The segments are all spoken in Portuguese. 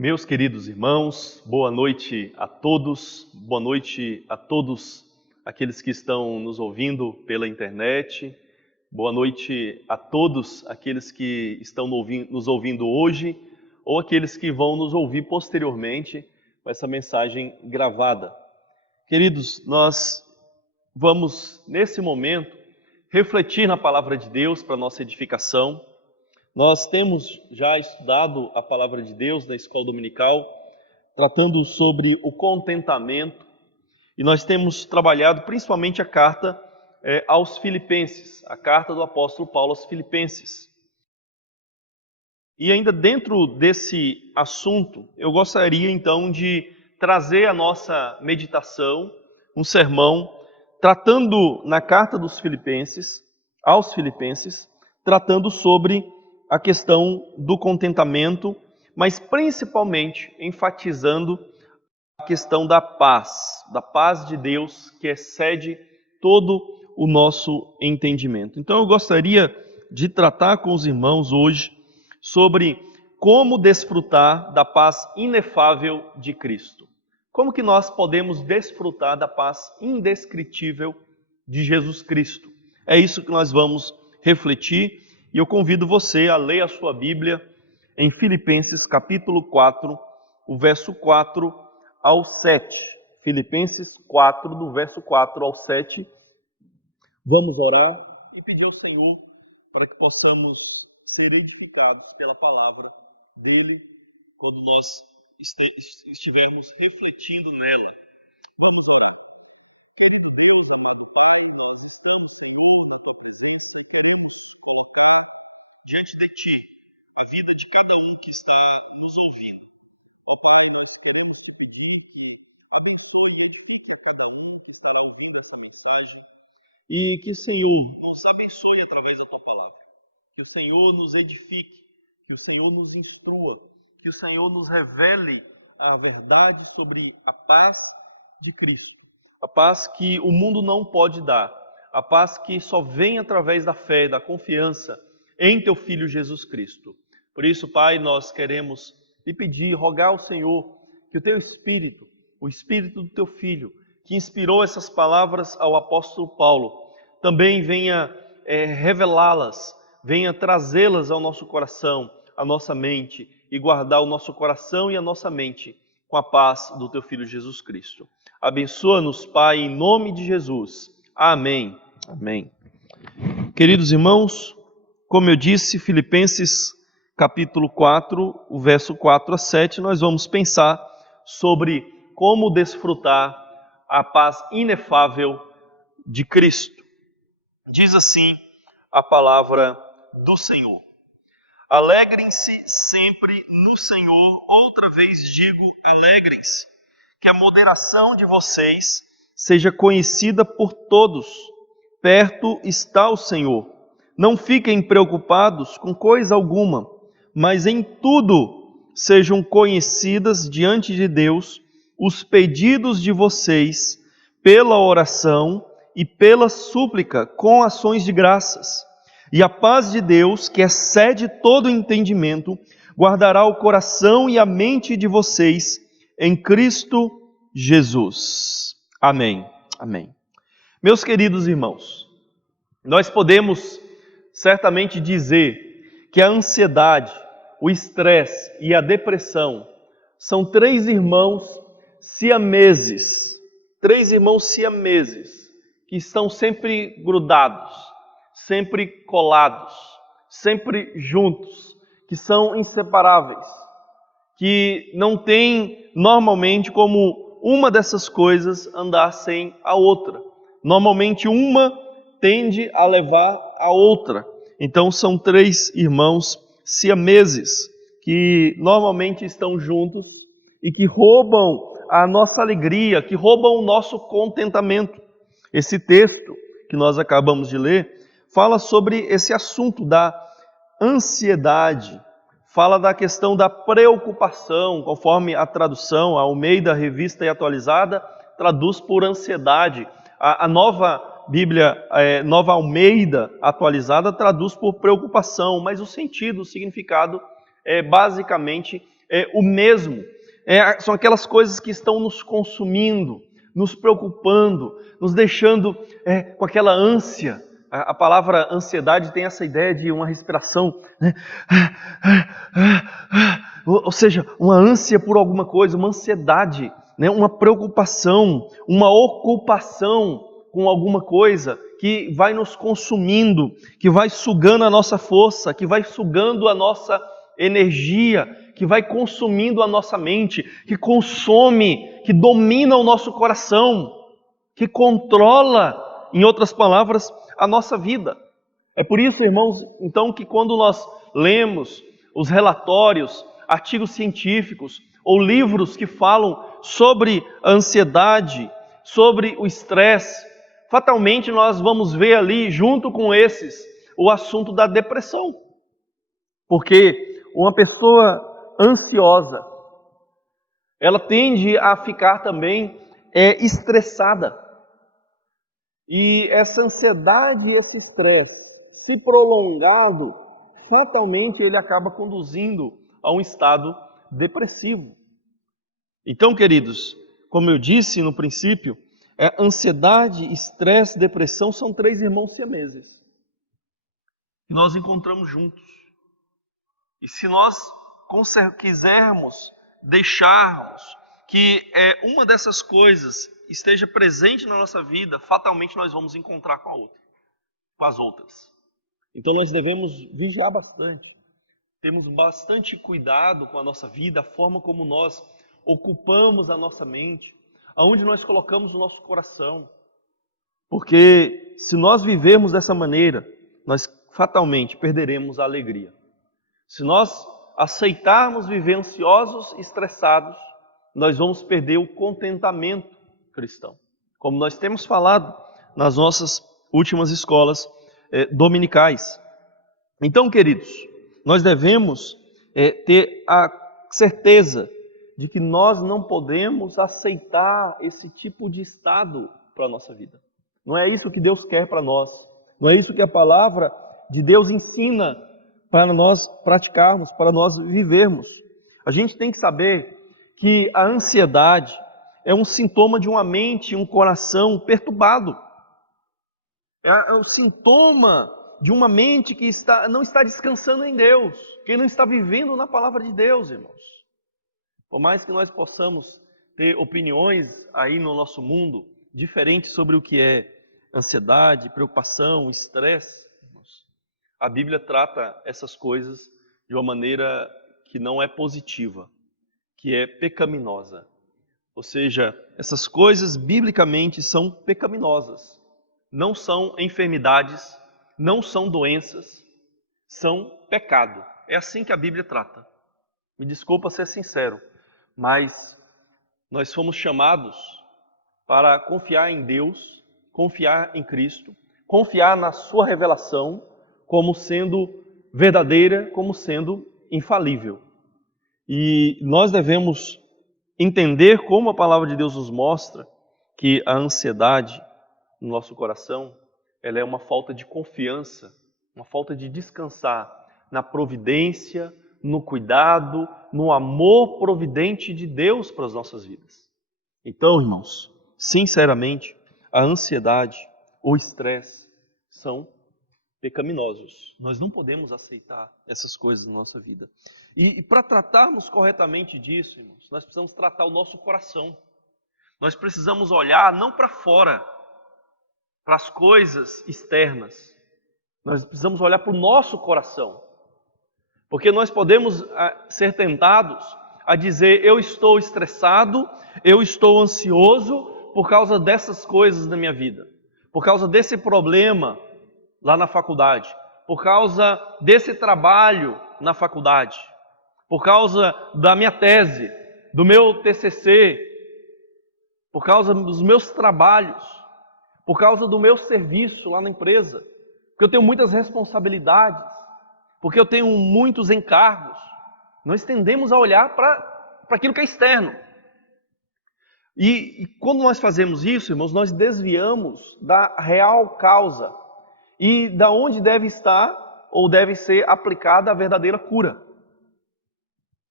Meus queridos irmãos, boa noite a todos aqueles que estão nos ouvindo pela internet, boa noite a todos aqueles que estão nos ouvindo hoje ou aqueles que vão nos ouvir posteriormente com essa mensagem gravada. Queridos, nós vamos nesse momento refletir na palavra de Deus para nossa edificação. Nós temos já estudado a palavra de Deus na escola dominical, tratando sobre o contentamento, e nós temos trabalhado principalmente a carta aos Filipenses, a carta do apóstolo Paulo aos Filipenses. E ainda dentro desse assunto, eu gostaria então de trazer a nossa meditação, um sermão, tratando na carta dos Filipenses, aos Filipenses, tratando sobre a questão do contentamento, mas principalmente enfatizando a questão da paz de Deus que excede todo o nosso entendimento. Então eu gostaria de tratar com os irmãos hoje sobre como desfrutar da paz inefável de Cristo. Como que nós podemos desfrutar da paz indescritível de Jesus Cristo? É isso que nós vamos refletir. E eu convido você a ler a sua Bíblia em Filipenses capítulo 4, o verso 4 ao 7. Filipenses 4, do verso 4 ao 7. Vamos orar e pedir ao Senhor para que possamos ser edificados pela palavra dele quando nós estivermos refletindo nela. Diante de ti, a vida de cada um que está nos ouvindo. E que o Senhor nos abençoe através da tua palavra. Que o Senhor nos edifique, que o Senhor nos instrua, que o Senhor nos revele a verdade sobre a paz de Cristo. A paz que o mundo não pode dar, a paz que só vem através da fé, da confiança em teu Filho Jesus Cristo. Por isso, Pai, nós queremos lhe pedir, rogar ao Senhor que o teu Espírito, o Espírito do teu Filho, que inspirou essas palavras ao apóstolo Paulo, também venha revelá-las, venha trazê-las ao nosso coração, à nossa mente, e guardar o nosso coração e a nossa mente com a paz do teu Filho Jesus Cristo. Abençoa-nos, Pai, em nome de Jesus. Amém. Amém. Queridos irmãos, como eu disse, Filipenses capítulo 4, o verso 4 a 7, nós vamos pensar sobre como desfrutar a paz inefável de Cristo. Diz assim a palavra do Senhor: alegrem-se sempre no Senhor, outra vez digo, alegrem-se, que a moderação de vocês seja conhecida por todos, perto está o Senhor. Não fiquem preocupados com coisa alguma, mas em tudo sejam conhecidas diante de Deus os pedidos de vocês pela oração e pela súplica com ações de graças. E a paz de Deus, que excede todo entendimento, guardará o coração e a mente de vocês em Cristo Jesus. Amém. Amém. Meus queridos irmãos, nós podemos certamente dizer que a ansiedade, o estresse e a depressão são três irmãos siameses que estão sempre grudados, sempre colados, sempre juntos, que são inseparáveis, que não tem normalmente como uma dessas coisas andar sem a outra. Normalmente uma tende a levar a outra. Então são três irmãos siameses que normalmente estão juntos e que roubam a nossa alegria, que roubam o nosso contentamento. Esse texto que nós acabamos de ler fala sobre esse assunto da ansiedade, fala da questão da preocupação, conforme a tradução, a Almeida Revista e Atualizada, traduz por ansiedade. A nova Bíblia, Nova Almeida Atualizada, traduz por preocupação, mas o sentido, o significado, basicamente, o mesmo. São aquelas coisas que estão nos consumindo, nos preocupando, nos deixando com aquela ânsia. A palavra ansiedade tem essa ideia de uma respiração, né? Ou seja, uma ânsia por alguma coisa, uma ansiedade, né? Uma preocupação, uma ocupação com alguma coisa que vai nos consumindo, que vai sugando a nossa força, que vai sugando a nossa energia, que vai consumindo a nossa mente, que consome, que domina o nosso coração, que controla, em outras palavras, a nossa vida. É por isso, irmãos, então, que quando nós lemos os relatórios, artigos científicos ou livros que falam sobre a ansiedade, sobre o estresse, fatalmente nós vamos ver ali, junto com esses, o assunto da depressão. Porque uma pessoa ansiosa, ela tende a ficar também estressada. E essa ansiedade e esse estresse, se prolongado, fatalmente ele acaba conduzindo a um estado depressivo. Então, queridos, como eu disse no princípio, ansiedade, estresse, depressão são 3 irmãos siameses que nós encontramos juntos. E se nós quisermos deixarmos que uma dessas coisas esteja presente na nossa vida, fatalmente nós vamos encontrar com as outras. Então nós devemos vigiar bastante, termos bastante cuidado com a nossa vida, a forma como nós ocupamos a nossa mente, aonde nós colocamos o nosso coração. Porque se nós vivermos dessa maneira, nós fatalmente perderemos a alegria. Se nós aceitarmos viver ansiosos e estressados, nós vamos perder o contentamento cristão. Como nós temos falado nas nossas últimas escolas dominicais. Então, queridos, nós devemos ter a certeza de que nós não podemos aceitar esse tipo de estado para a nossa vida. Não é isso que Deus quer para nós. Não é isso que a palavra de Deus ensina para nós praticarmos, para nós vivermos. A gente tem que saber que a ansiedade é um sintoma de uma mente, um coração perturbado. É um sintoma de uma mente que não está descansando em Deus, que não está vivendo na palavra de Deus, irmãos. Por mais que nós possamos ter opiniões aí no nosso mundo diferentes sobre o que é ansiedade, preocupação, estresse, a Bíblia trata essas coisas de uma maneira que não é positiva, que é pecaminosa. Ou seja, essas coisas biblicamente são pecaminosas. Não são enfermidades, não são doenças, são pecado. É assim que a Bíblia trata. Me desculpa ser sincero, mas nós fomos chamados para confiar em Deus, confiar em Cristo, confiar na sua revelação como sendo verdadeira, como sendo infalível. E nós devemos entender como a palavra de Deus nos mostra que a ansiedade no nosso coração, ela é uma falta de confiança, uma falta de descansar na providência, no cuidado, no amor providente de Deus para as nossas vidas. Então, irmãos, sinceramente, a ansiedade, o estresse são pecaminosos. Nós não podemos aceitar essas coisas na nossa vida. E para tratarmos corretamente disso, irmãos, nós precisamos tratar o nosso coração. Nós precisamos olhar não para fora, para as coisas externas. Nós precisamos olhar para o nosso coração. Porque nós podemos ser tentados a dizer: eu estou estressado, eu estou ansioso por causa dessas coisas na minha vida, por causa desse problema lá na faculdade, por causa desse trabalho na faculdade, por causa da minha tese, do meu TCC, por causa dos meus trabalhos, por causa do meu serviço lá na empresa, porque eu tenho muitas responsabilidades, porque eu tenho muitos encargos. Nós tendemos a olhar para aquilo que é externo. E quando nós fazemos isso, irmãos, nós desviamos da real causa e da onde deve estar ou deve ser aplicada a verdadeira cura.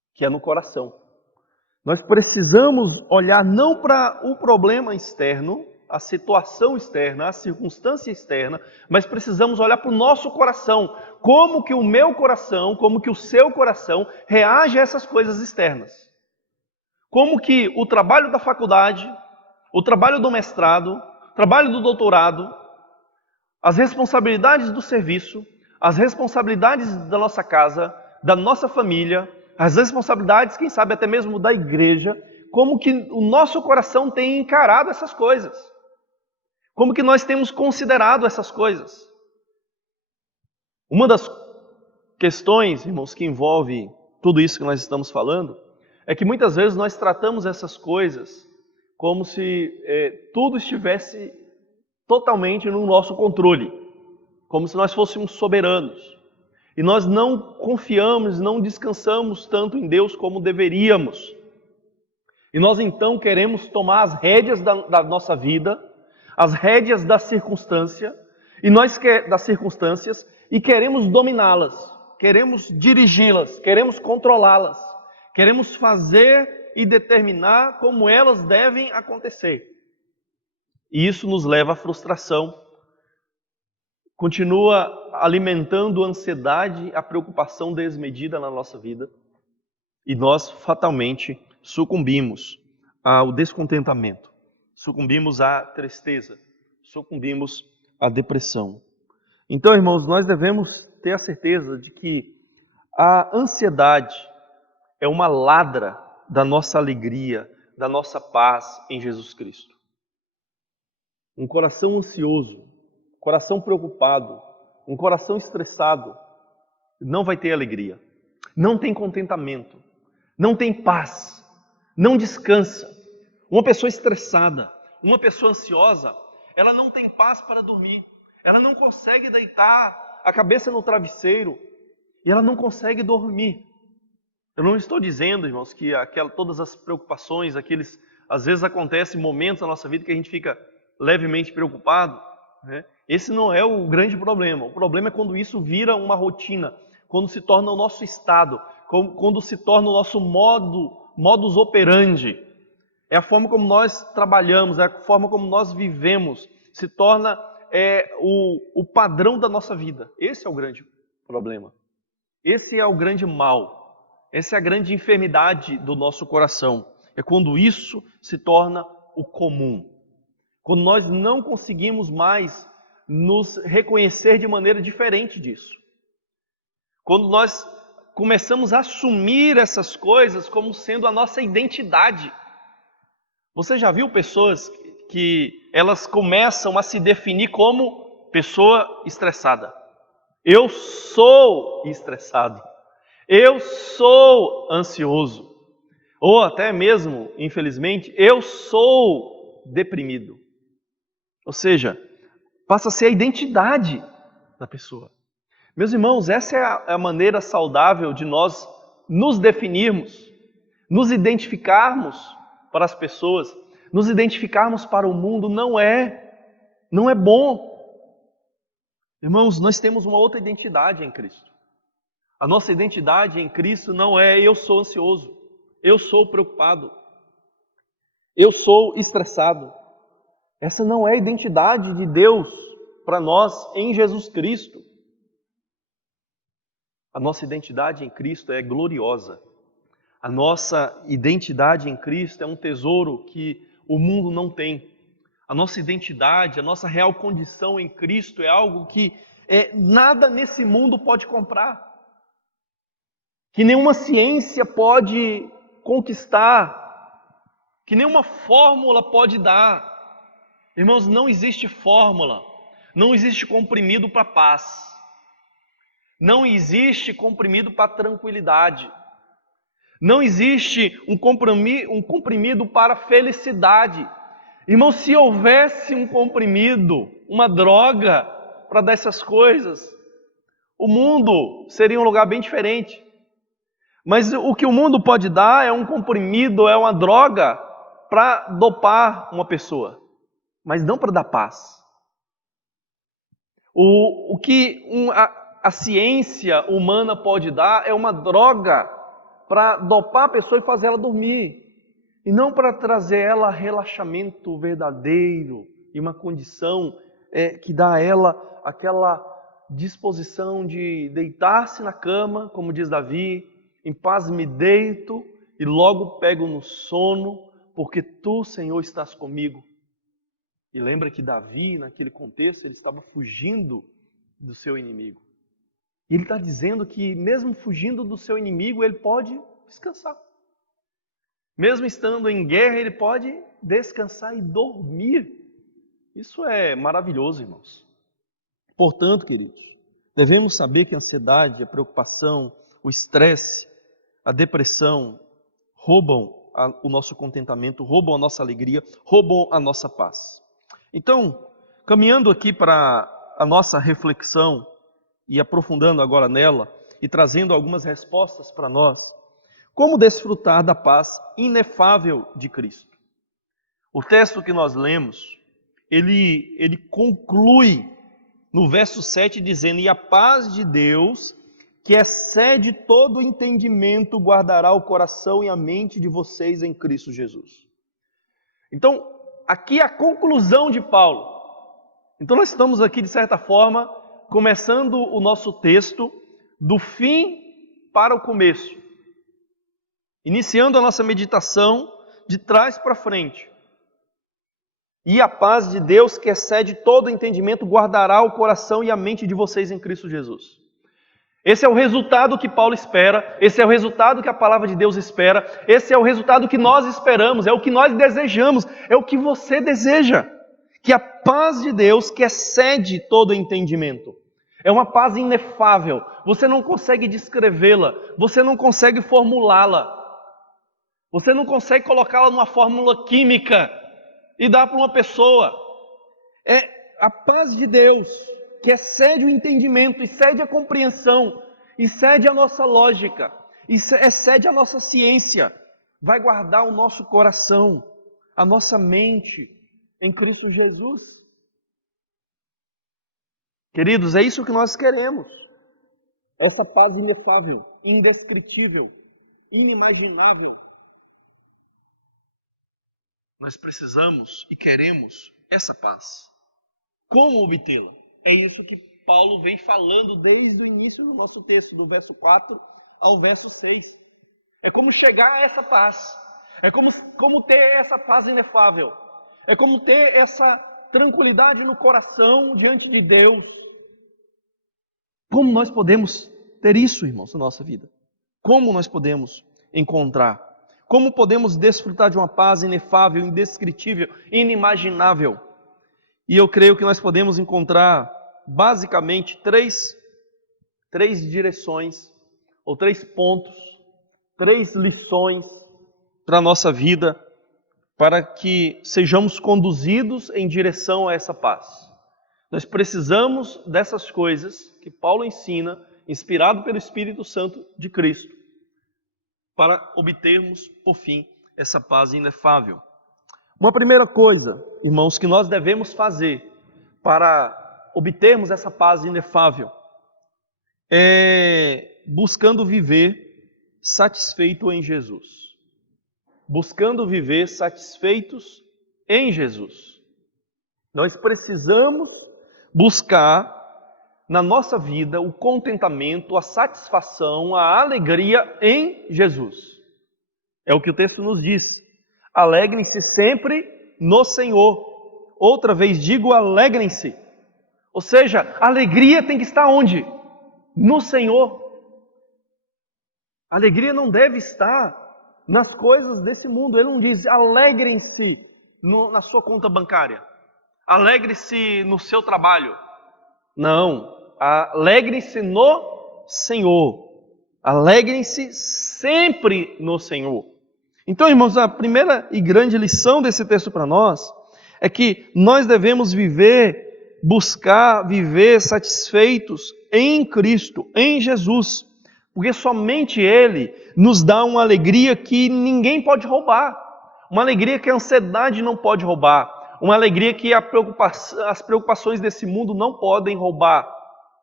que é no coração. Nós precisamos olhar não para o problema externo, a situação externa, a circunstância externa, mas precisamos olhar para o nosso coração. Como que o meu coração, como que o seu coração reage a essas coisas externas? Como que o trabalho da faculdade, o trabalho do mestrado, o trabalho do doutorado, as responsabilidades do serviço, as responsabilidades da nossa casa, da nossa família, as responsabilidades, quem sabe até mesmo da igreja, como que o nosso coração tem encarado essas coisas? Como que nós temos considerado essas coisas? Uma das questões, irmãos, que envolve tudo isso que nós estamos falando, é que muitas vezes nós tratamos essas coisas como se tudo estivesse totalmente no nosso controle, como se nós fôssemos soberanos. E nós não confiamos, não descansamos tanto em Deus como deveríamos. E nós então queremos tomar as rédeas da nossa vida, as rédeas da circunstância, das circunstâncias, e queremos dominá-las, queremos dirigi-las, queremos controlá-las, queremos fazer e determinar como elas devem acontecer. E isso nos leva à frustração, continua alimentando a ansiedade, a preocupação desmedida na nossa vida, e nós fatalmente sucumbimos ao descontentamento, sucumbimos à tristeza, sucumbimos à depressão. Então, irmãos, nós devemos ter a certeza de que a ansiedade é uma ladra da nossa alegria, da nossa paz em Jesus Cristo. Um coração ansioso, coração preocupado, um coração estressado, não vai ter alegria, não tem contentamento, não tem paz, não descansa. Uma pessoa estressada, uma pessoa ansiosa, ela não tem paz para dormir, ela não consegue deitar a cabeça no travesseiro e ela não consegue dormir. Eu não estou dizendo, irmãos, que todas as preocupações, às vezes acontecem momentos na nossa vida que a gente fica levemente preocupado, né? Esse não é o grande problema. O problema é quando isso vira uma rotina, quando se torna o nosso estado, quando se torna o nosso modus operandi. É a forma como nós trabalhamos, é a forma como nós vivemos, se torna o padrão da nossa vida. Esse é o grande problema. Esse é o grande mal. Essa é a grande enfermidade do nosso coração. É quando isso se torna o comum. Quando nós não conseguimos mais nos reconhecer de maneira diferente disso. Quando nós começamos a assumir essas coisas como sendo a nossa identidade. Você já viu pessoas que elas começam a se definir como pessoa estressada? Eu sou estressado. Eu sou ansioso. Ou até mesmo, infelizmente, eu sou deprimido. Ou seja, passa a ser a identidade da pessoa. Meus irmãos, essa é a maneira saudável de nós nos definirmos, nos identificarmos para as pessoas, nos identificarmos para o mundo. Não é bom. Irmãos, nós temos uma outra identidade em Cristo. A nossa identidade em Cristo não é eu sou ansioso, eu sou preocupado, eu sou estressado. Essa não é a identidade de Deus para nós em Jesus Cristo. A nossa identidade em Cristo é gloriosa. A nossa identidade em Cristo é um tesouro que o mundo não tem. A nossa identidade, a nossa real condição em Cristo é algo que nada nesse mundo pode comprar. Que nenhuma ciência pode conquistar. Que nenhuma fórmula pode dar. Irmãos, não existe fórmula, não existe comprimido para paz, não existe comprimido para tranquilidade, não existe um comprimido para felicidade. Irmãos, se houvesse um comprimido, uma droga para dessas coisas, o mundo seria um lugar bem diferente. Mas o que o mundo pode dar é um comprimido, é uma droga para dopar uma pessoa, mas não para dar paz. O que a ciência humana pode dar é uma droga para dopar a pessoa e fazer ela dormir. E não para trazer ela a relaxamento verdadeiro e uma condição que dá a ela aquela disposição de deitar-se na cama, como diz Davi, em paz me deito e logo pego no sono, porque tu, Senhor, estás comigo. E lembra que Davi, naquele contexto, ele estava fugindo do seu inimigo. E ele está dizendo que mesmo fugindo do seu inimigo, ele pode descansar. Mesmo estando em guerra, ele pode descansar e dormir. Isso é maravilhoso, irmãos. Portanto, queridos, devemos saber que a ansiedade, a preocupação, o estresse, a depressão roubam o nosso contentamento, roubam a nossa alegria, roubam a nossa paz. Então, caminhando aqui para a nossa reflexão e aprofundando agora nela e trazendo algumas respostas para nós, como desfrutar da paz inefável de Cristo? O texto que nós lemos, ele conclui no verso 7 dizendo: e a paz de Deus, que excede todo entendimento, guardará o coração e a mente de vocês em Cristo Jesus. Então, aqui é a conclusão de Paulo. Então nós estamos aqui, de certa forma, começando o nosso texto do fim para o começo. Iniciando a nossa meditação de trás para frente. E a paz de Deus, que excede todo entendimento, guardará o coração e a mente de vocês em Cristo Jesus. Esse é o resultado que Paulo espera, esse é o resultado que a palavra de Deus espera, esse é o resultado que nós esperamos, é o que nós desejamos, é o que você deseja. Que a paz de Deus, que excede todo entendimento, é uma paz inefável, você não consegue descrevê-la, você não consegue formulá-la, você não consegue colocá-la numa fórmula química e dar para uma pessoa. É a paz de Deus, que excede o entendimento, excede a compreensão, excede a nossa lógica, excede a nossa ciência, vai guardar o nosso coração, a nossa mente em Cristo Jesus. Queridos, é isso que nós queremos. Essa paz inefável, indescritível, inimaginável. Nós precisamos e queremos essa paz. Como obtê-la? É isso que Paulo vem falando desde o início do nosso texto, do verso 4 ao verso 6. É como chegar a essa paz. É como ter essa paz inefável. É como ter essa tranquilidade no coração diante de Deus. Como nós podemos ter isso, irmãos, na nossa vida? Como nós podemos encontrar? Como podemos desfrutar de uma paz inefável, indescritível, inimaginável? E eu creio que nós podemos encontrar basicamente três direções, ou 3 pontos, 3 lições para a nossa vida, para que sejamos conduzidos em direção a essa paz. Nós precisamos dessas coisas que Paulo ensina, inspirado pelo Espírito Santo de Cristo, para obtermos, por fim, essa paz inefável. Uma primeira coisa, irmãos, que nós devemos fazer para obtermos essa paz inefável é buscando viver satisfeito em Jesus. Buscando viver satisfeitos em Jesus. Nós precisamos buscar na nossa vida o contentamento, a satisfação, a alegria em Jesus. É o que o texto nos diz. Alegrem-se sempre no Senhor. Outra vez digo, alegrem-se. Ou seja, a alegria tem que estar onde? No Senhor. A alegria não deve estar nas coisas desse mundo. Ele não diz, alegrem-se na sua conta bancária. Alegre-se no seu trabalho. Não. Alegrem-se no Senhor. Alegrem-se sempre no Senhor. Então, irmãos, a primeira e grande lição desse texto para nós é que nós devemos buscar viver satisfeitos em Cristo, em Jesus, porque somente Ele nos dá uma alegria que ninguém pode roubar, uma alegria que a ansiedade não pode roubar, uma alegria que as preocupações desse mundo não podem roubar.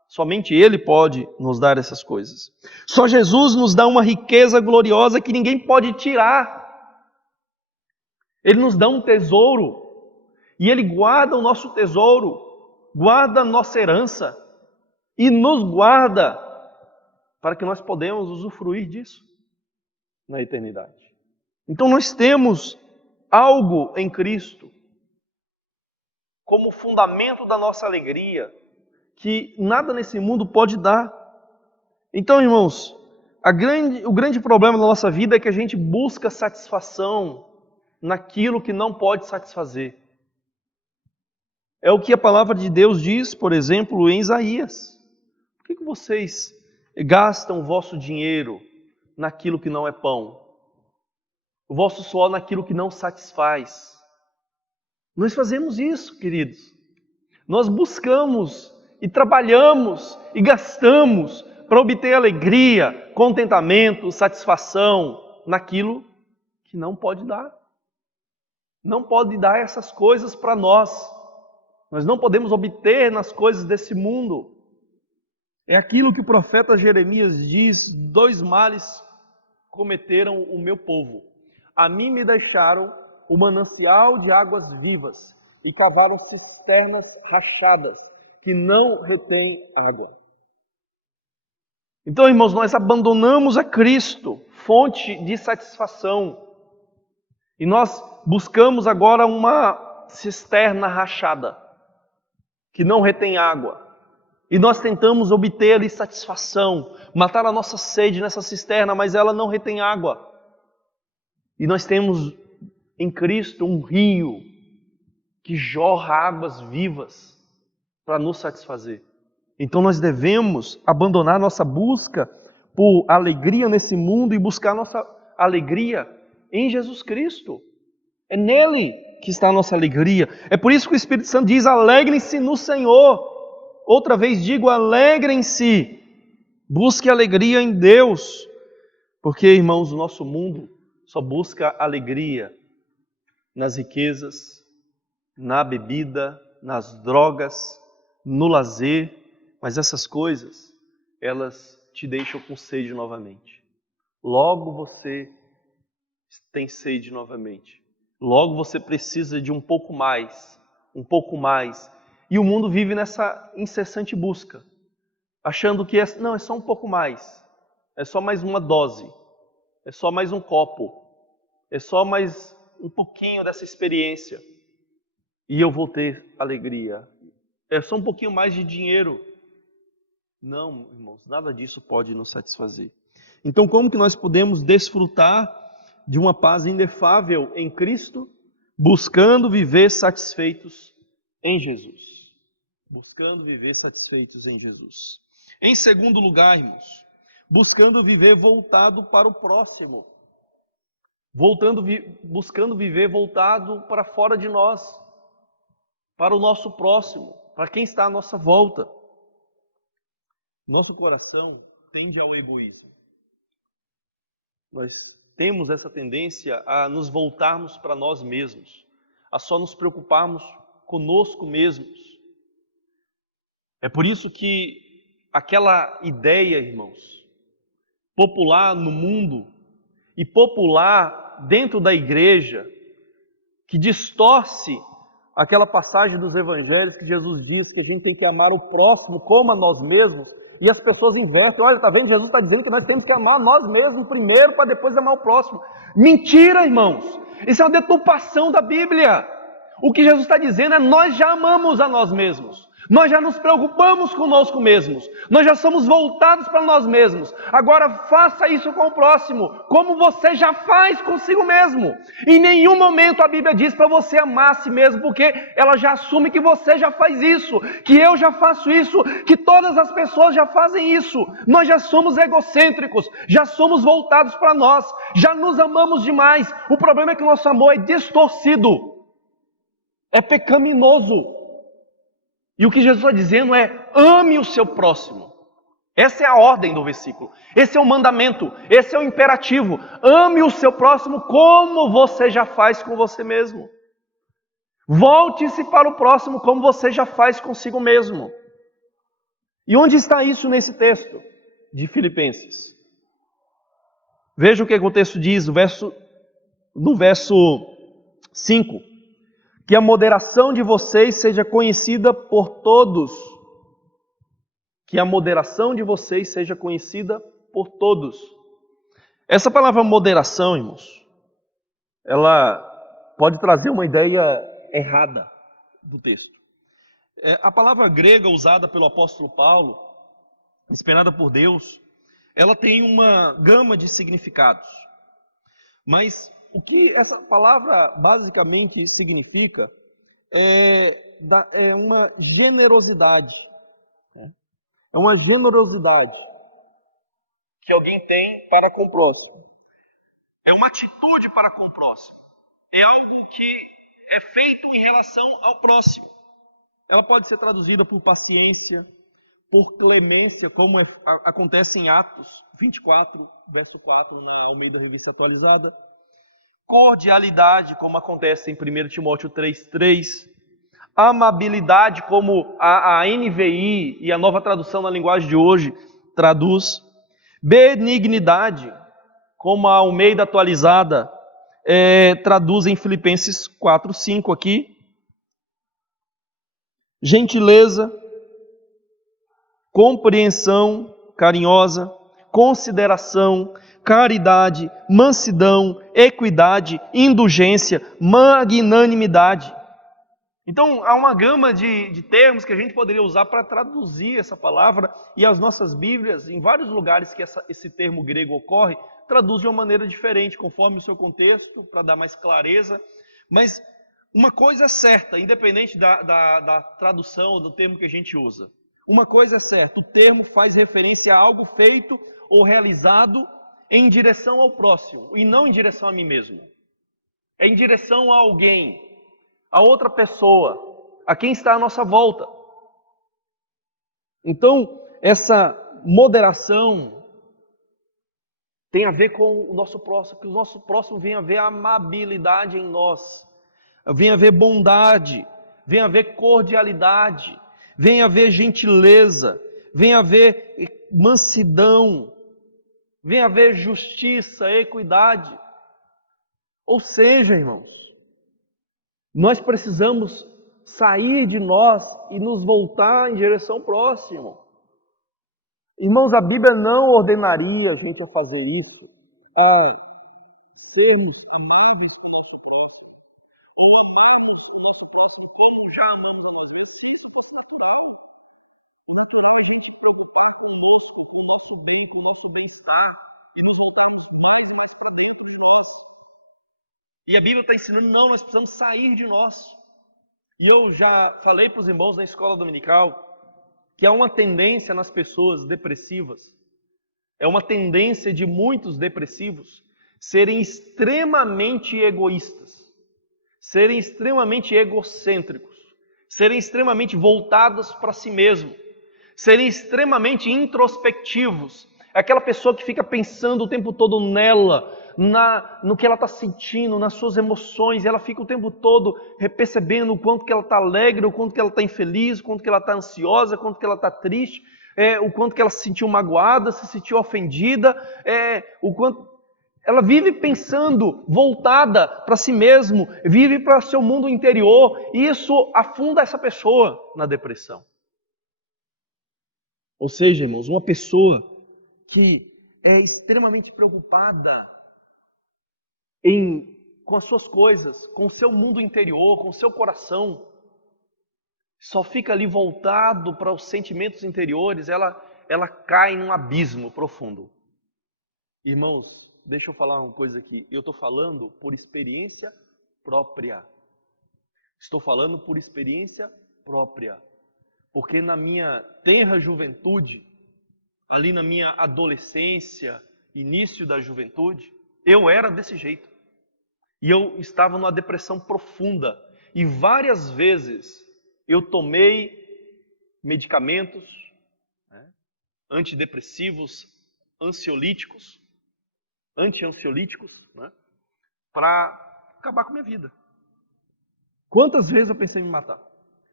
Somente Ele pode nos dar essas coisas. Só Jesus nos dá uma riqueza gloriosa que ninguém pode tirar. Ele nos dá um tesouro e Ele guarda o nosso tesouro, guarda a nossa herança e nos guarda para que nós podemos usufruir disso na eternidade. Então nós temos algo em Cristo como fundamento da nossa alegria que nada nesse mundo pode dar. Então, irmãos, o grande problema da nossa vida é que a gente busca satisfação naquilo que não pode satisfazer. É o que a palavra de Deus diz, por exemplo, em Isaías. Por que vocês gastam o vosso dinheiro naquilo que não é pão? O vosso suor naquilo que não satisfaz? Nós fazemos isso, queridos. Nós buscamos e trabalhamos e gastamos para obter alegria, contentamento, satisfação naquilo que não pode dar. Não pode dar essas coisas para nós. Nós não podemos obter nas coisas desse mundo. É aquilo que o profeta Jeremias diz: 2 males cometeram o meu povo. A mim me deixaram o manancial de águas vivas e cavaram cisternas rachadas que não retêm água. Então, irmãos, nós abandonamos a Cristo, fonte de satisfação, e nós buscamos agora uma cisterna rachada que não retém água. E nós tentamos obter ali satisfação, matar a nossa sede nessa cisterna, mas ela não retém água. E nós temos em Cristo um rio que jorra águas vivas para nos satisfazer. Então nós devemos abandonar nossa busca por alegria nesse mundo e buscar nossa alegria em Jesus Cristo. É nele que está a nossa alegria. É por isso que o Espírito Santo diz: alegrem-se no Senhor. Outra vez digo, alegrem-se. Busque alegria em Deus. Porque, irmãos, o nosso mundo só busca alegria nas riquezas, na bebida, nas drogas, no lazer. Mas essas coisas, elas te deixam com sede novamente. Logo você tem sede novamente. Logo você precisa de um pouco mais, um pouco mais. E o mundo vive nessa incessante busca, achando que é só um pouco mais, é só mais uma dose, é só mais um copo, é só mais um pouquinho dessa experiência e eu vou ter alegria. É só um pouquinho mais de dinheiro. Não, irmãos, nada disso pode nos satisfazer. Então, como que nós podemos desfrutar de uma paz inefável em Cristo, buscando viver satisfeitos em Jesus? Buscando viver satisfeitos em Jesus. Em segundo lugar, irmãos, buscando viver voltado para o próximo. Buscando viver voltado para fora de nós, para o nosso próximo, para quem está à nossa volta. Nosso coração tende ao egoísmo. Nós temos essa tendência a nos voltarmos para nós mesmos, a só nos preocuparmos conosco mesmos. É por isso que aquela ideia, irmãos, popular no mundo e popular dentro da igreja, que distorce aquela passagem dos evangelhos que Jesus diz que a gente tem que amar o próximo como a nós mesmos, e as pessoas invertem. Olha, está vendo? Jesus está dizendo que nós temos que amar nós mesmos primeiro para depois amar o próximo. Mentira, irmãos! Isso é uma deturpação da Bíblia. O que Jesus está dizendo é: nós já amamos a nós mesmos. Nós já nos preocupamos conosco mesmos. Nós já somos voltados para nós mesmos. Agora faça isso com o próximo, como você já faz consigo mesmo. Em nenhum momento a Bíblia diz para você amar a si mesmo, porque ela já assume que você já faz isso, que eu já faço isso, que todas as pessoas já fazem isso. Nós já somos egocêntricos, já somos voltados para nós, já nos amamos demais. O problema é que o nosso amor é distorcido, é pecaminoso. E o que Jesus está dizendo é: ame o seu próximo. Essa é a ordem do versículo. Esse é o mandamento, esse é o imperativo. Ame o seu próximo como você já faz com você mesmo. Volte-se para o próximo como você já faz consigo mesmo. E onde está isso nesse texto de Filipenses? Veja o que o texto diz, no verso 5. Que a moderação de vocês seja conhecida por todos. Que a moderação de vocês seja conhecida por todos. Essa palavra moderação, irmãos, ela pode trazer uma ideia errada do texto. A palavra grega usada pelo apóstolo Paulo, inspirada por Deus, ela tem uma gama de significados. Mas o que essa palavra basicamente significa é uma generosidade. É uma generosidade que alguém tem para com o próximo. É uma atitude para com o próximo. É algo que é feito em relação ao próximo. Ela pode ser traduzida por paciência, por clemência, como acontece em Atos 24, verso 4, na Almeida Revista Atualizada. Cordialidade, como acontece em 1 Timóteo 3:3. Amabilidade, como a NVI e a nova tradução na linguagem de hoje traduz. Benignidade, como a Almeida Atualizada traduz em Filipenses 4:5 aqui. Gentileza, compreensão carinhosa, consideração, caridade, mansidão, equidade, indulgência, magnanimidade. Então, há uma gama de termos que a gente poderia usar para traduzir essa palavra, e as nossas Bíblias, em vários lugares que esse termo grego ocorre, traduz de uma maneira diferente, conforme o seu contexto, para dar mais clareza. Mas uma coisa é certa, independente da tradução ou do termo que a gente usa. Uma coisa é certa, o termo faz referência a algo feito ou realizado em direção ao próximo, e não em direção a mim mesmo. É em direção a alguém, a outra pessoa, a quem está à nossa volta. Então, essa moderação tem a ver com o nosso próximo, que o nosso próximo venha a ver amabilidade em nós, venha a ver bondade, venha a ver cordialidade, venha a ver gentileza, venha a ver mansidão, venha a ver justiça, equidade. Ou seja, irmãos, nós precisamos sair de nós e nos voltar em direção ao próximo. Irmãos, a Bíblia não ordenaria a gente a fazer isso, a sermos amáveis com o nosso próximo, ou amarmos o nosso próximo como já amamos a nós mesmos, se isso fosse natural. O natural é a gente se preocupar conosco, com o nosso bem, com o nosso bem-estar, e nos voltarmos mais para dentro de nós. E a Bíblia está ensinando, não, nós precisamos sair de nós. E eu já falei para os irmãos na escola dominical que há uma tendência nas pessoas depressivas, é uma tendência de muitos depressivos serem extremamente egoístas, serem extremamente egocêntricos, serem extremamente voltados para si mesmo, serem extremamente introspectivos. É aquela pessoa que fica pensando o tempo todo nela, no que ela está sentindo, nas suas emoções, e ela fica o tempo todo percebendo o quanto que ela está alegre, o quanto que ela está infeliz, o quanto que ela está ansiosa, o quanto que ela está triste, o quanto que ela se sentiu magoada, se sentiu ofendida, o quanto... Ela vive pensando, voltada para si mesmo, vive para seu mundo interior, e isso afunda essa pessoa na depressão. Ou seja, irmãos, uma pessoa que é extremamente preocupada com as suas coisas, com o seu mundo interior, com o seu coração, só fica ali voltado para os sentimentos interiores, ela cai num abismo profundo. Irmãos, deixa eu falar uma coisa aqui. Eu estou falando por experiência própria. Estou falando por experiência própria. Porque na minha tenra juventude, ali na minha adolescência, início da juventude, eu era desse jeito. E eu estava numa depressão profunda. E várias vezes eu tomei medicamentos, antidepressivos, ansiolíticos, para acabar com a minha vida. Quantas vezes eu pensei em me matar?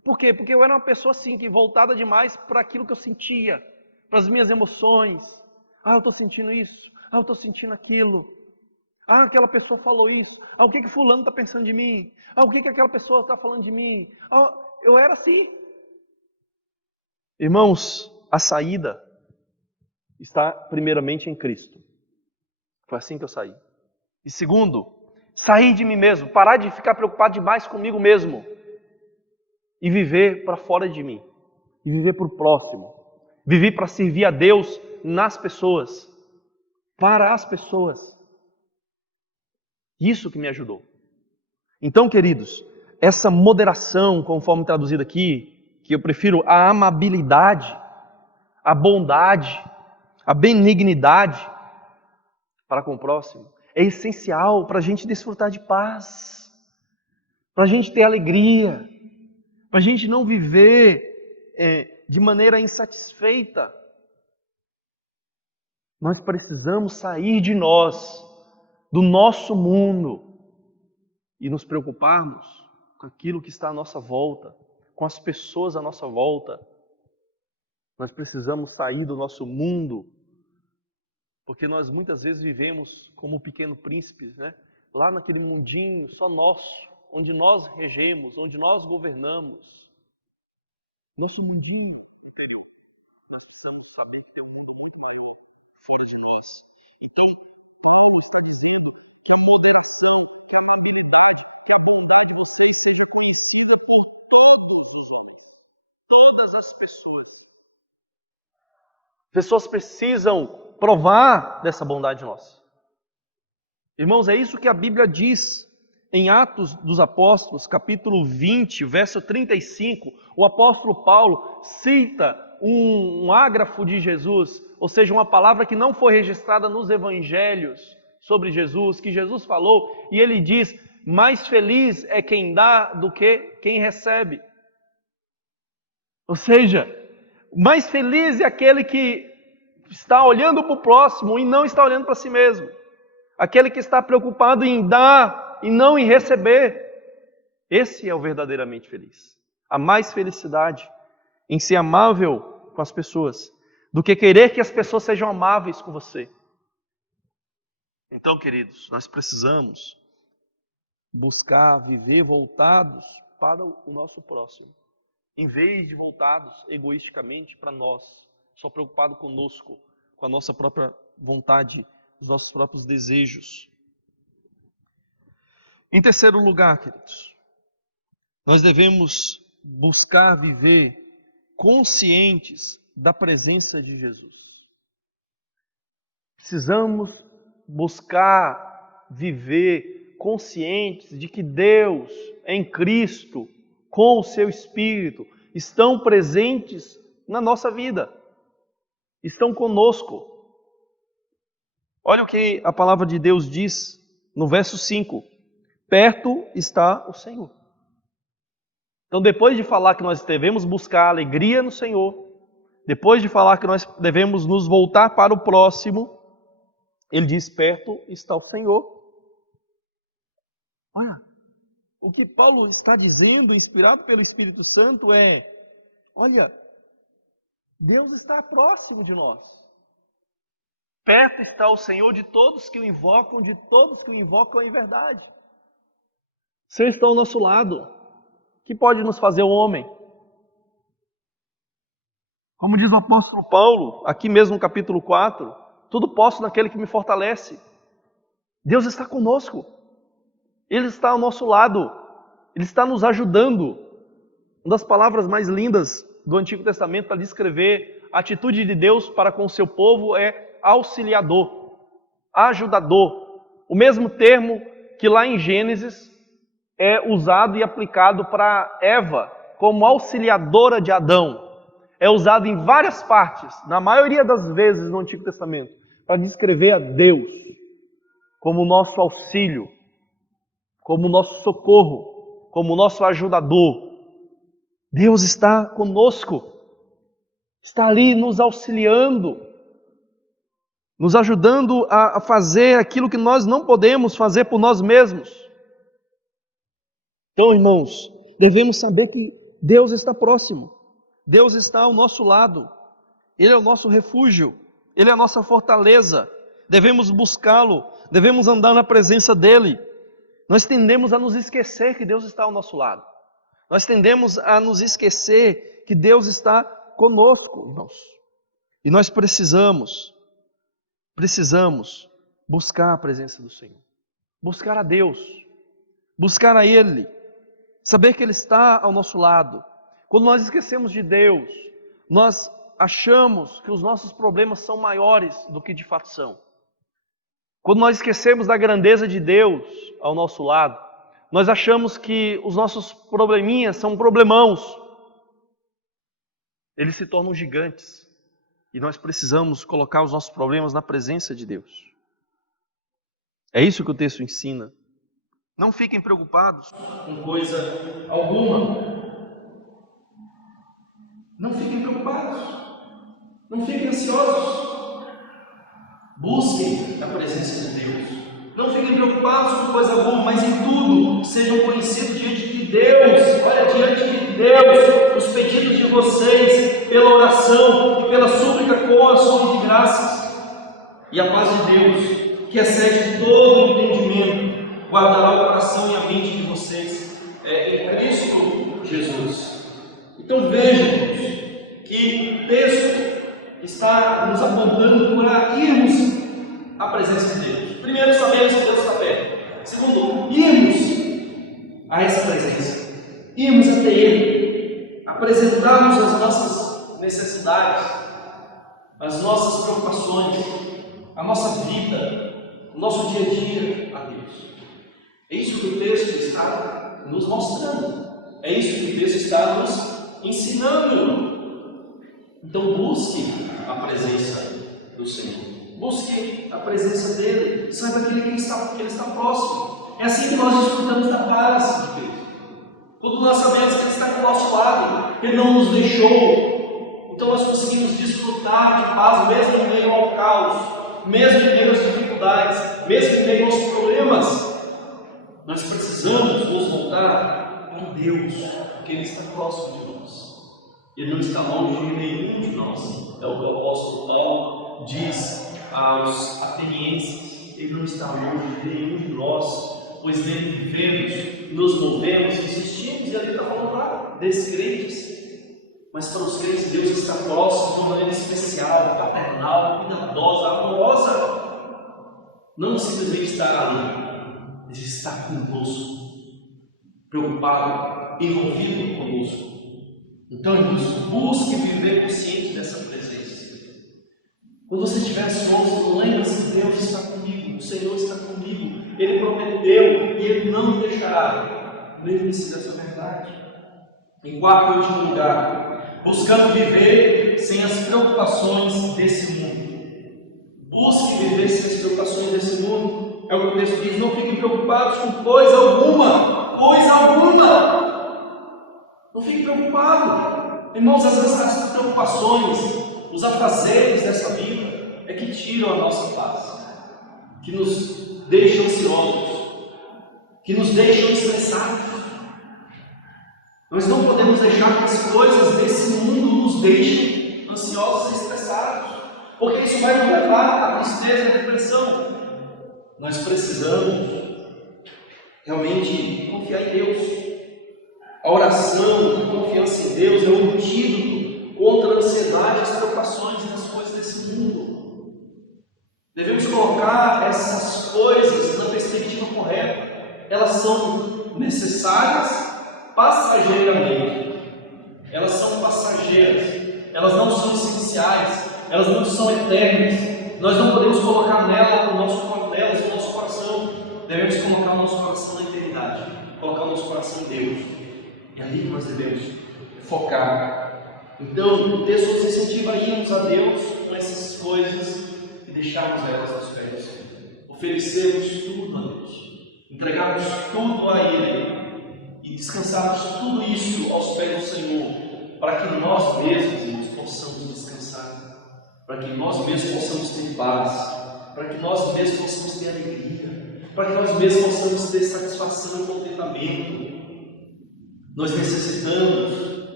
Por quê? Porque eu era uma pessoa assim, que voltada demais para aquilo que eu sentia, para as minhas emoções. Eu estou sentindo isso. Eu estou sentindo aquilo. Aquela pessoa falou isso. O que fulano está pensando de mim? O que aquela pessoa está falando de mim? Eu era assim. Irmãos, a saída está primeiramente em Cristo. Foi assim que eu saí. E segundo, sair de mim mesmo, parar de ficar preocupado demais comigo mesmo e viver para fora de mim, e viver para o próximo, viver para servir a Deus nas pessoas, para as pessoas. Isso que me ajudou. Então, queridos, essa moderação, conforme traduzido aqui, que eu prefiro a amabilidade, a bondade, a benignidade para com o próximo, é essencial para a gente desfrutar de paz, para a gente ter alegria, para a gente não viver de maneira insatisfeita. Nós precisamos sair de nós, do nosso mundo, e nos preocuparmos com aquilo que está à nossa volta, com as pessoas à nossa volta. Nós precisamos sair do nosso mundo, porque nós muitas vezes vivemos como o pequeno príncipe, né? Lá naquele mundinho só nosso, onde nós regemos, onde nós governamos. Nosso mundinho. Nós precisamos saber que tem um mundo muito grande fora de nós. Então, como está dizendo, que a moderação, que a bondade de Deus seja conhecida por todos os homens, todas as pessoas. Pessoas precisam provar dessa bondade nossa. Irmãos, é isso que a Bíblia diz em Atos dos Apóstolos, capítulo 20, verso 35. O apóstolo Paulo cita um ágrafo de Jesus, ou seja, uma palavra que não foi registrada nos evangelhos sobre Jesus, que Jesus falou, e ele diz: mais feliz é quem dá do que quem recebe. Ou seja, mais feliz é aquele que está olhando para o próximo e não está olhando para si mesmo. Aquele que está preocupado em dar e não em receber. Esse é o verdadeiramente feliz. Há mais felicidade em ser amável com as pessoas do que querer que as pessoas sejam amáveis com você. Então, queridos, nós precisamos buscar viver voltados para o nosso próximo, em vez de voltados egoisticamente para nós, só preocupado conosco, com a nossa própria vontade, os nossos próprios desejos. Em terceiro lugar, queridos, nós devemos buscar viver conscientes da presença de Jesus. Precisamos buscar viver conscientes de que Deus, em Cristo, com o seu Espírito, estão presentes na nossa vida, estão conosco. Olha o que a palavra de Deus diz no verso 5. Perto está o Senhor. Então, depois de falar que nós devemos buscar alegria no Senhor, depois de falar que nós devemos nos voltar para o próximo, ele diz: perto está o Senhor. Olha, o que Paulo está dizendo, inspirado pelo Espírito Santo, é: olha, Deus está próximo de nós. Perto está o Senhor de todos que o invocam, em verdade. O Senhor está ao nosso lado. Que pode nos fazer o homem? Como diz o apóstolo Paulo, aqui mesmo no capítulo 4, tudo posso naquele que me fortalece. Deus está conosco. Ele está ao nosso lado. Ele está nos ajudando. Uma das palavras mais lindas do Antigo Testamento para descrever a atitude de Deus para com o seu povo é auxiliador, ajudador. O mesmo termo que lá em Gênesis é usado e aplicado para Eva como auxiliadora de Adão. É usado em várias partes, na maioria das vezes no Antigo Testamento, para descrever a Deus como o nosso auxílio, como o nosso socorro, como o nosso ajudador. Deus está conosco, está ali nos auxiliando, nos ajudando a fazer aquilo que nós não podemos fazer por nós mesmos. Então, irmãos, devemos saber que Deus está próximo, Deus está ao nosso lado, Ele é o nosso refúgio, Ele é a nossa fortaleza, devemos buscá-lo, devemos andar na presença dEle. Nós tendemos a nos esquecer que Deus está ao nosso lado, nós tendemos a nos esquecer que Deus está conosco, irmãos, e nós precisamos buscar a presença do Senhor, buscar a Deus, buscar a Ele, saber que Ele está ao nosso lado. Quando nós esquecemos de Deus, nós achamos que os nossos problemas são maiores do que de fato são. Quando nós esquecemos da grandeza de Deus ao nosso lado, nós achamos que os nossos probleminhas são problemãos. Eles se tornam gigantes. E nós precisamos colocar os nossos problemas na presença de Deus. É isso que o texto ensina. Não fiquem preocupados com coisa alguma. Não fiquem preocupados. Não fiquem ansiosos. Busquem a presença de Deus. Não fiquem preocupados com coisa alguma, mas em tudo sejam conhecidos diante de Deus. Olha, diante de Deus, os pedidos de vocês pela oração e pela súplica com ações de graças. E a paz de Deus, que excede todo entendimento, guardará o coração e a mente de vocês em Cristo Jesus. Então vejam que o texto está nos apontando para irmos à presença de Deus. Primeiro, sabemos que Deus está perto. Segundo, irmos a essa presença, irmos até Ele, apresentarmos as nossas necessidades, as nossas preocupações, a nossa vida, o nosso dia a dia a Deus. É isso que o texto está nos mostrando, é isso que o texto está nos ensinando. Então busque a presença do Senhor. Busque a presença dEle, saiba que Ele está próximo. É assim que nós desfrutamos da paz de Cristo. Quando nós sabemos que Ele está do nosso lado, que Ele não nos deixou, então nós conseguimos desfrutar de paz, mesmo em meio ao caos, mesmo em meio às dificuldades, mesmo em meio aos problemas. Nós precisamos nos voltar para Deus, porque Ele está próximo de nós. Ele não está longe de nenhum de nós. É o que o apóstolo Paulo diz aos atenienses: Ele não está longe de nenhum de nós, pois nele vivemos, nos movemos, existimos. E ele está falando para descrentes, mas para os crentes Deus está próximo de uma maneira especial, paternal, cuidadosa, amorosa. Não simplesmente estar ali, Ele está conosco, preocupado, envolvido conosco. Então, irmãos, busque viver consciente dessa presença. Quando você estiver ansioso, lembre-se que Deus está comigo, o Senhor está comigo, Ele prometeu e Ele não me deixará. Lembre-se dessa verdade. Em quarto e último lugar, buscando viver sem as preocupações desse mundo. Busque viver sem as preocupações desse mundo. É o que o texto diz: não fiquem preocupados com coisa alguma, coisa alguma. Não fique preocupado. Irmãos, às vezes as preocupações, os afazeres dessa vida é que tiram a nossa paz, que nos deixam ansiosos, que nos deixam estressados. Nós não podemos deixar que as coisas desse mundo nos deixem ansiosos e estressados, porque isso vai nos levar à tristeza e à depressão. Nós precisamos realmente confiar em Deus. A oração, a confiança em Deus é um antídoto contra a ansiedade, as preocupações e as coisas desse mundo. Devemos colocar essas coisas na perspectiva correta. Elas são necessárias passageiramente. Elas são passageiras. Elas não são essenciais. Elas não são eternas. Nós não podemos colocar nelas no nosso coração. Devemos colocar o nosso coração na eternidade. Colocar o nosso coração em Deus. É ali que nós devemos focar. Então, o texto nos incentiva a irmos a Deus com essas coisas e deixarmos elas aos pés do Senhor. Oferecermos tudo a Deus, entregarmos tudo a Ele e descansarmos tudo isso aos pés do Senhor, para que nós mesmos possamos descansar, para que nós mesmos possamos ter paz, para que nós mesmos possamos ter alegria, para que nós mesmos possamos ter satisfação e contentamento. Nós necessitamos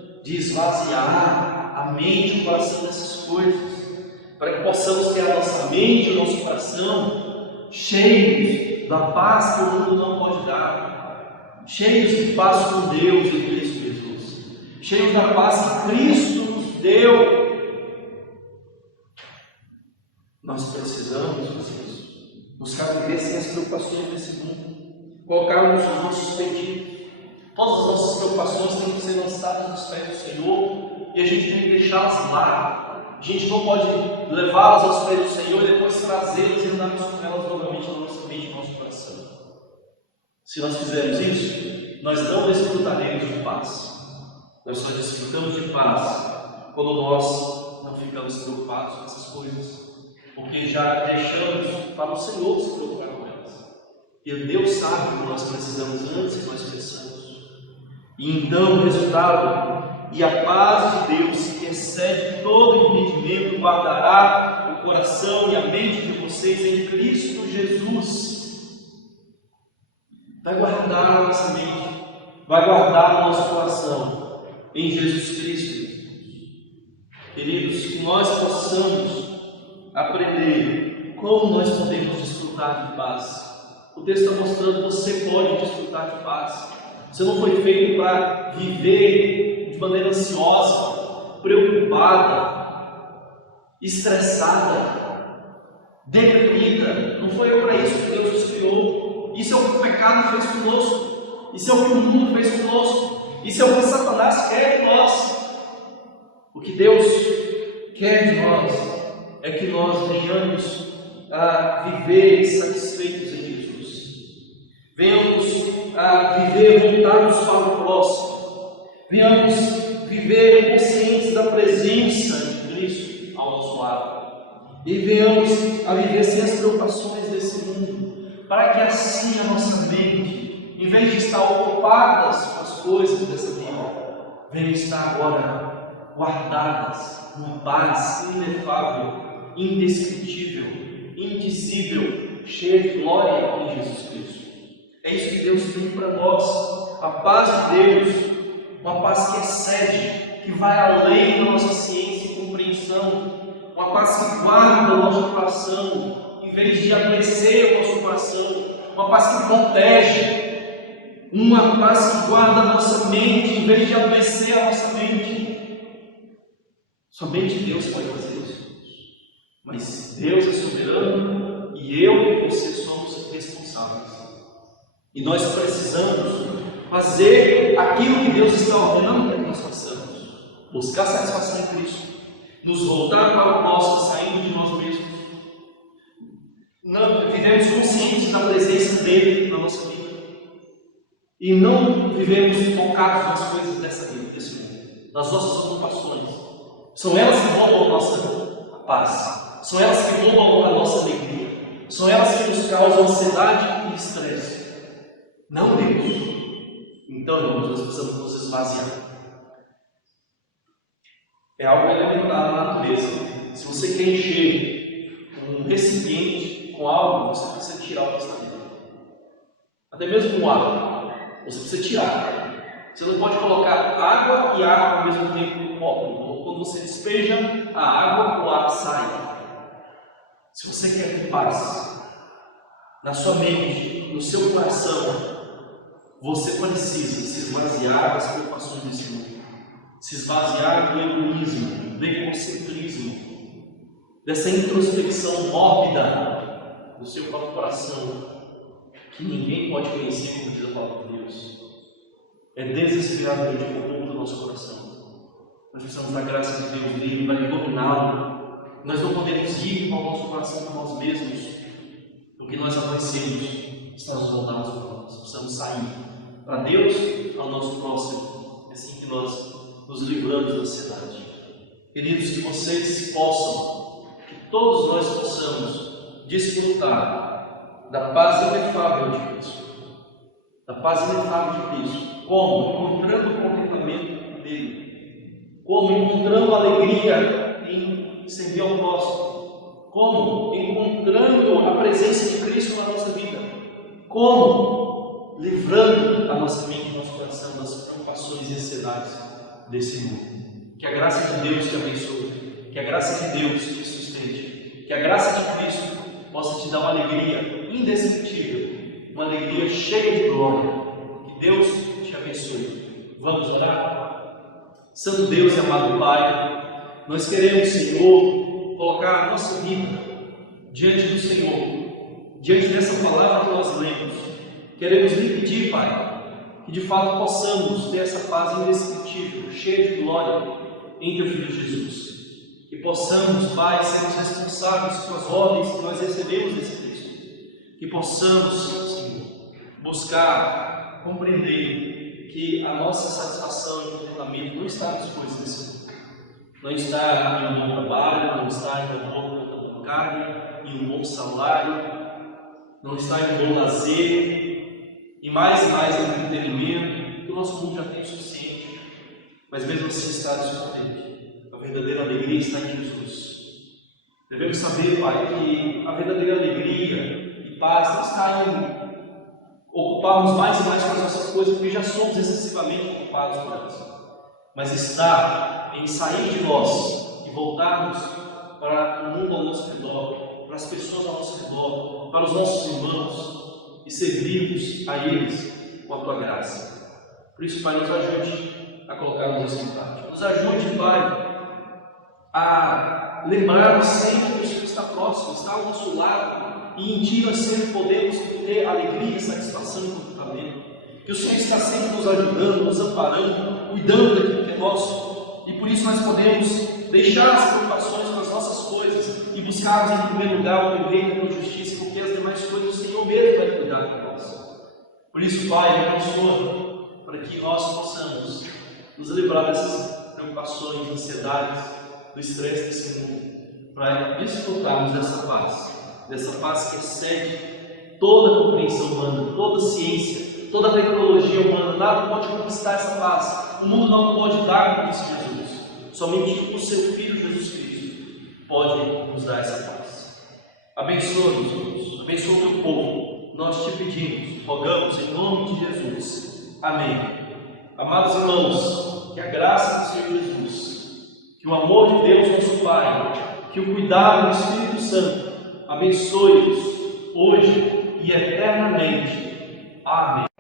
de esvaziar a mente e o coração dessas coisas, para que possamos ter a nossa mente e o nosso coração cheios da paz que o mundo não pode dar, cheios de paz com Deus em Cristo Jesus, cheios da paz que Cristo nos deu. Nós precisamos fazer isso, buscar viver sem as preocupações desse mundo, colocarmos os nossos pedidos. Todas as nossas preocupações têm que ser lançadas nos pés do Senhor e a gente tem que deixá-las lá. A gente não pode levá-las aos pés do Senhor e depois trazê-las e andarmos com elas novamente na nossa mente e no nosso coração. Se nós fizermos isso, nós não desfrutaremos de paz. Nós só desfrutamos de paz quando nós não ficamos preocupados com essas coisas, porque já deixamos para o Senhor se preocupar com elas. E Deus sabe o que nós precisamos antes que nós pensamos. E então o resultado, e a paz de Deus, que excede todo entendimento, guardará o coração e a mente de vocês em Cristo Jesus. Vai guardar a nossa mente, vai guardar o nosso coração em Jesus Cristo. Queridos, que nós possamos aprender como nós podemos desfrutar de paz. O texto está mostrando que você pode desfrutar de paz. Você não foi feito para viver de maneira ansiosa, preocupada, estressada, deprimida. Não foi para isso que Deus nos criou. Isso é o que o pecado fez conosco. Isso é o que o mundo fez conosco. Isso é o que Satanás quer de nós. O que Deus quer de nós é que nós venhamos a viver satisfeitos em Jesus. Venhamos a viver voltados para o próximo. Venhamos viver conscientes da presença de Cristo ao nosso lado. E venhamos a viver sem as preocupações desse mundo, para que assim a nossa mente, em vez de estar ocupadas com as coisas dessa vida, venha estar agora guardadas numa paz inefável, indescritível, indizível, cheia de glória em Jesus Cristo. É isso que Deus tem para nós, a paz de Deus, uma paz que excede, que vai além da nossa ciência e compreensão, uma paz que guarda o nosso coração, em vez de adoecer o nosso coração, uma paz que protege, uma paz que guarda a nossa mente, em vez de adoecer a nossa mente. Somente Deus pode fazer isso. Mas Deus é soberano e eu e você somos responsáveis. E nós precisamos fazer aquilo que Deus está ordenando para que nós façamos. Buscar satisfação em Cristo. Nos voltar para o nosso, saindo de nós mesmos. Vivemos conscientes da presença dEle na nossa vida. E não vivemos focados nas coisas dessa vida, desse mundo. Nas nossas ocupações. São elas que roubam a nossa paz. São elas que roubam a nossa alegria. São elas que nos causam ansiedade e estresse. Não Deus. Então, irmãos, nós precisamos nos esvaziar. É algo elementar na natureza. Se você quer encher um recipiente com algo, você precisa tirar o que está dentro. Até mesmo com água, você precisa tirar. Você não pode colocar água e água ao mesmo tempo no copo. Quando você despeja a água, o ar sai. Se você quer ter paz na sua mente, no seu coração, você precisa se esvaziar das preocupações desse mundo, se esvaziar do egoísmo, do egocentrismo, dessa introspecção mórbida do seu próprio coração, que ninguém pode conhecer, como diz a palavra de Deus. É desesperadamente corrupto o nosso coração. Nós precisamos da graça de Deus livre para dominá-lo. Nós não podemos ir para o nosso coração por nós mesmos, porque nós adoecemos, estamos voltados para nós, precisamos sair para Deus, ao nosso próximo. É assim que nós nos livramos da ansiedade. Queridos, que vocês possam, que todos nós possamos desfrutar da paz inefável de Cristo. Da paz inefável de Cristo. Como? Encontrando o contentamento dele. Como? Encontrando alegria em servir ao próximo. Como? Encontrando a presença de Cristo na nossa vida. Como? Livrando a nossa mente e nosso coração das preocupações e ansiedades desse mundo. Que a graça de Deus te abençoe, que a graça de Deus te sustente, que a graça de Cristo possa te dar uma alegria indescritível, uma alegria cheia de glória. Que Deus te abençoe. Vamos orar? Santo Deus e amado Pai, nós queremos, Senhor, colocar a nossa vida diante do Senhor, diante dessa palavra que nós lemos. Queremos lhe pedir, Pai, que de fato possamos ter essa paz indescritível, cheia de glória em Teu Filho Jesus. Que possamos, Pai, sermos responsáveis pelas ordens que nós recebemos desse texto. Que possamos, Senhor, buscar, compreender que a nossa satisfação e contentamento não está nas coisas desse mundo. Não está em um bom trabalho, não está em uma boa conta bancária, em um bom salário, não está em um bom lazer, e mais no entretenimento, que o nosso mundo já tem o suficiente, mas mesmo assim está descontente. A verdadeira alegria está em Jesus. Devemos saber, Pai, que a verdadeira alegria e paz não está em ocuparmos mais e mais com as nossas coisas, porque já somos excessivamente ocupados por elas, mas está em sair de nós e voltarmos para o mundo ao nosso redor, para as pessoas ao nosso redor, para os nossos irmãos, e servirmos a eles com a Tua graça. Por isso, Pai, nos ajude a colocarmos isso em prática. Nos ajude, Pai, a lembrarmos sempre que o Senhor está próximo, está ao nosso lado, e em Ti nós sempre podemos ter alegria, satisfação e contentamento. Que o Senhor está sempre nos ajudando, nos amparando, cuidando daquilo que é nosso, e por isso nós podemos deixar as preocupações com as nossas coisas e buscarmos em primeiro lugar o Teu reino e a Tua justiça, porque as demais coisas o Senhor mesmo vai cuidar de nós. Por isso, Pai, abençoa para que nós possamos nos livrar dessas preocupações, ansiedades, do estresse desse mundo, para desfrutarmos dessa paz que excede toda a compreensão humana, toda a ciência, toda a tecnologia humana. Nada pode conquistar essa paz. O mundo não pode dar como disse Jesus. Somente o Seu Filho Jesus Cristo pode nos dar essa paz. Abençoa-nos, Deus. Abençoa o Teu povo. Nós te pedimos, rogamos em nome de Jesus. Amém. Amados irmãos, que a graça do Senhor Jesus, que o amor de Deus, nosso Pai, que o cuidado do Espírito Santo abençoe-os hoje e eternamente. Amém.